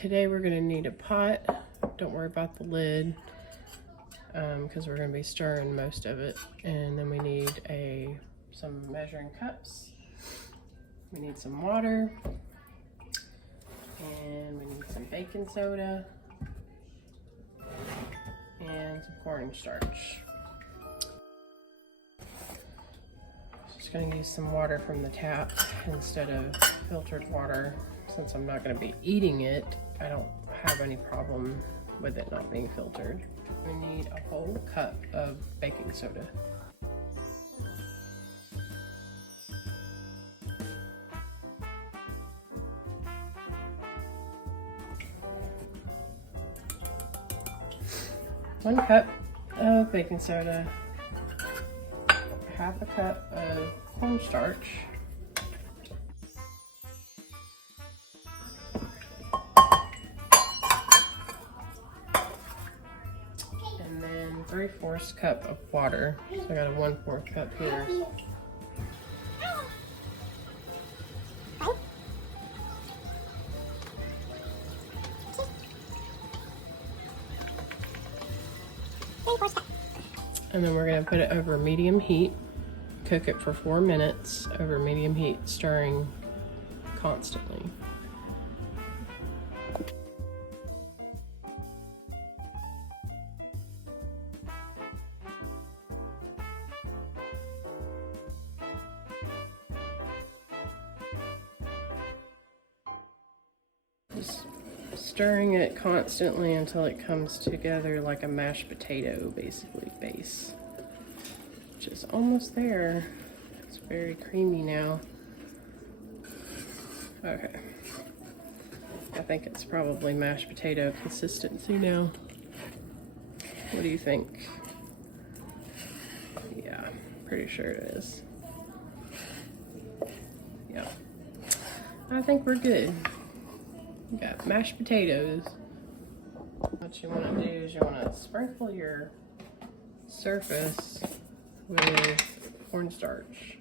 Today we're gonna need a pot. Don't worry about the lid because we're gonna be stirring most of it. And then we need some measuring cups. We need some water. And we need some baking soda. And some cornstarch. Just gonna use some water from the tap instead of filtered water. Since I'm not gonna be eating it, I don't have any problem with it not being filtered. We need a whole cup of baking soda. One cup of baking soda, half a cup of cornstarch, and then 3/4 cup of water. So I got a 1/4 cup here. And then we're going to put it over medium heat, cook it for 4 minutes over medium heat, stirring constantly. Just stirring it constantly until it comes together like a mashed potato, basically, base, which is almost there. It's very creamy now. Okay. I think it's probably mashed potato consistency now. What do you think? Yeah, pretty sure it is. Yeah. I think we're good. You got mashed potatoes. What you want to do is you want to sprinkle your surface with cornstarch.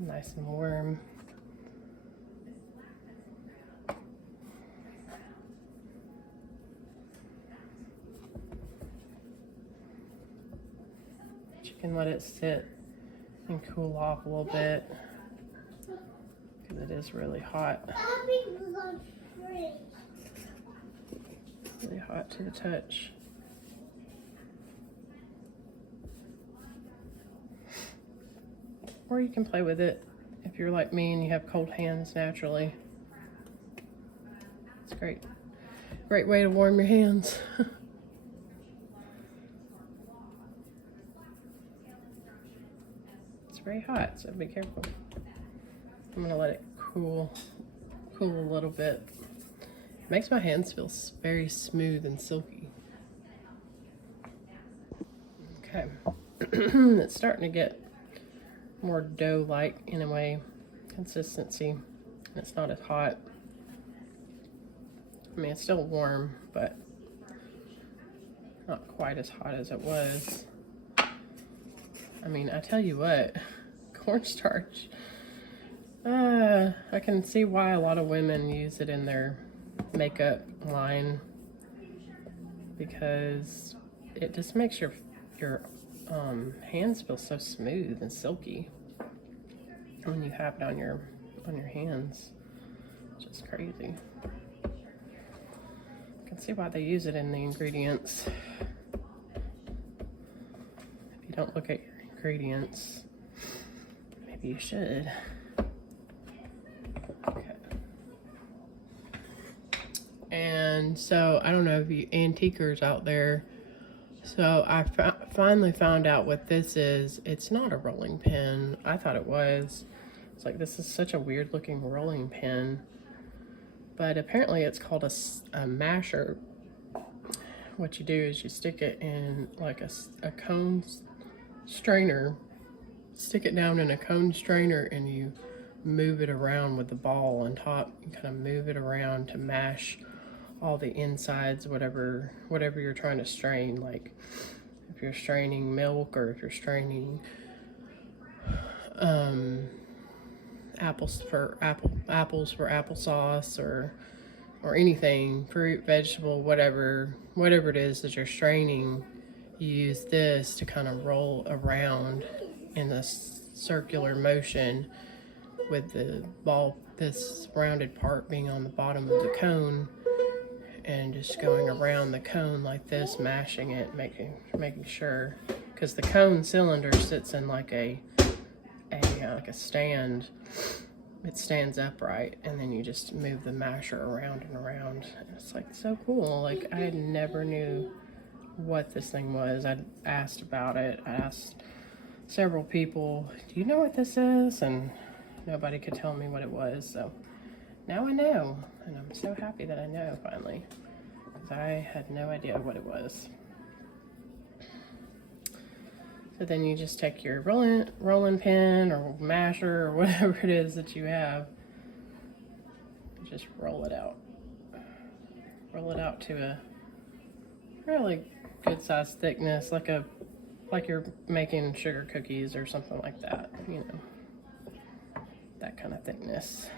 Nice and warm. You can let it sit and cool off a little bit because it is really hot. Really hot to the touch. Or you can play with it if you're like me and you have cold hands naturally. It's great. Great way to warm your hands. It's very hot, so be careful. I'm gonna let it cool a little bit. It makes my hands feel very smooth and silky. Okay, it's starting to get more dough-like in a way, consistency, and it's not as hot. I mean, it's still warm, but not quite as hot as it was. I mean, I tell you what, cornstarch, I can see why a lot of women use it in their makeup line, because it just makes your hands feel so smooth and silky when you have it on your hands. It's just crazy. I can see why they use it in the ingredients. If you don't look at your ingredients, maybe you should. Okay. And so I don't know if you antiquers out there. So I finally found out what this is. It's not a rolling pin. I thought it was. It's like, this is such a weird looking rolling pin. But apparently it's called a masher. What you do is you stick it in like a cone strainer. Stick it down in a cone strainer and you move it around with the ball on top. You kind of move it around to mash all the insides, whatever you're trying to strain. Like if you're straining milk, or if you're straining apples for applesauce, or anything, fruit, vegetable, whatever it is that you're straining, you use this to kind of roll around in this circular motion, with the ball, this rounded part being on the bottom of the cone, and just going around the cone like this, mashing it, making sure, because the cone cylinder sits in like a stand. It stands upright, and then you just move the masher around and around. It's like so cool. Like, I never knew what this thing was. I asked about it. I asked several people, do you know what this is? And nobody could tell me what it was. So now I know, and I'm so happy that I know finally, because I had no idea what it was. So then you just take your rolling pin or masher or whatever it is that you have, and just roll it out. Roll it out to a really good size thickness, like you're making sugar cookies or something like that, you know, that kind of thickness.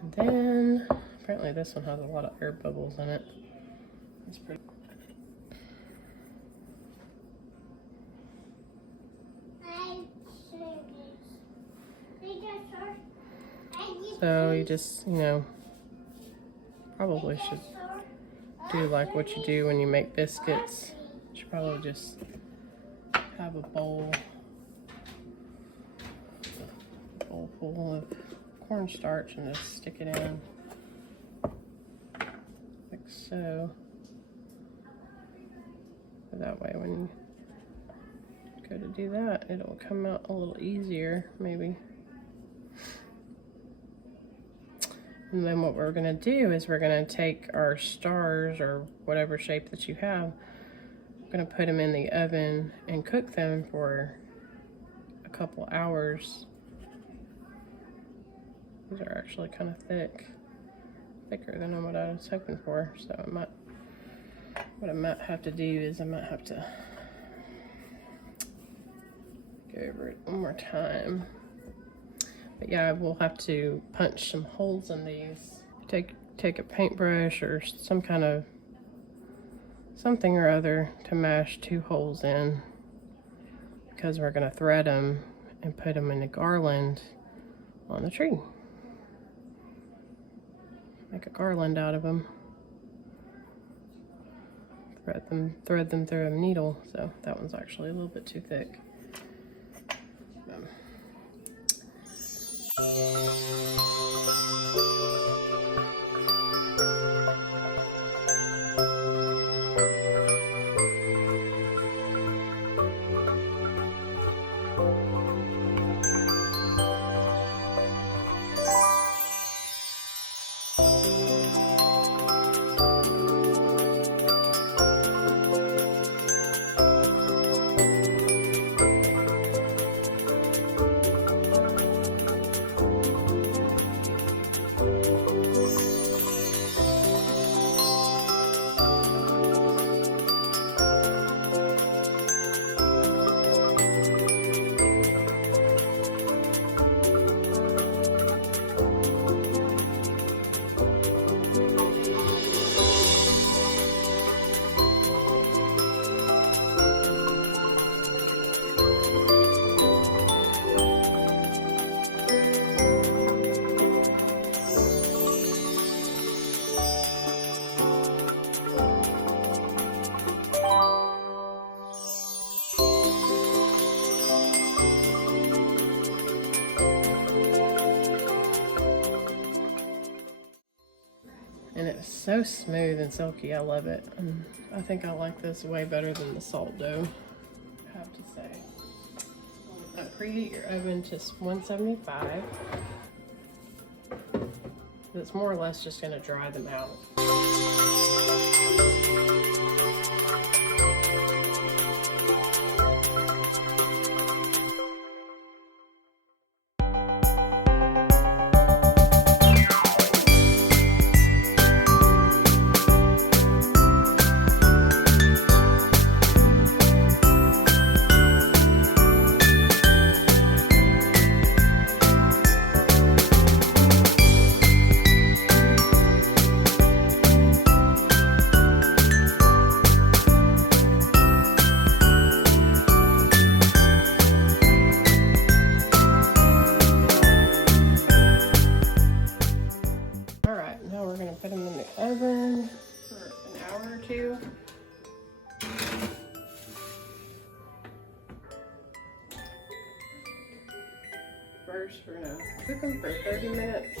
And then apparently this one has a lot of air bubbles in it. It's pretty. So you just, you know, probably should do like what you do when you make biscuits. You should probably just have a bowl full of cornstarch and just stick it in like so. That way when you go to do that, it'll come out a little easier, maybe. And then what we're gonna do is we're gonna take our stars, or whatever shape that you have, we're gonna put them in the oven and cook them for a couple hours. These are actually kind of thicker than what I was hoping for, so what I might have to do is I might have to go over it one more time. But yeah, we'll have to punch some holes in these. Take a paintbrush or some kind of something or other to mash 2 holes in, because we're gonna thread them and put them in a garland on the tree. Make a garland out of them. Thread them through a needle. So that one's actually a little bit too thick. so smooth and silky. I love it. And I think I like this way better than the salt dough, I have to say. Preheat your oven to 175. It's more or less just going to dry them out. Put them in the oven for an hour or two. First, we're gonna cook them for 30 minutes.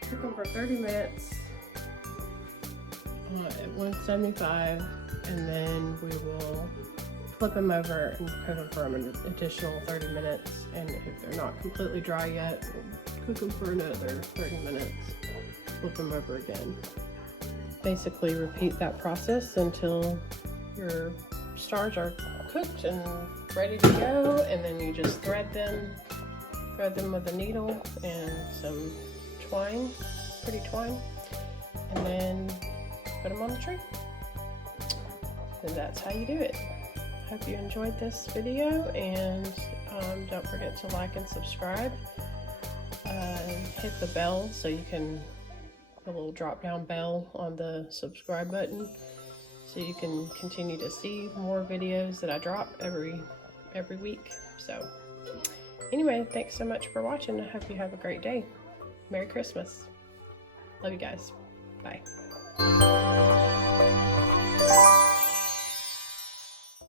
Cook them for 30 minutes at 175, and then we will flip them over and cook them for an additional 30 minutes. And if they're not completely dry yet, we'll cook them for another 30 minutes. Flip them over again. Basically repeat that process until your stars are cooked and ready to go, and then you just thread them with a needle and some twine, pretty twine, and then put them on the tray. And that's how you do it. Hope you enjoyed this video, and don't forget to like and subscribe. Hit the bell so you can, a little drop down bell on the subscribe button, so you can continue to see more videos that I drop every week. So anyway, thanks so much for watching. I hope you have a great day. Merry Christmas. Love you guys. Bye.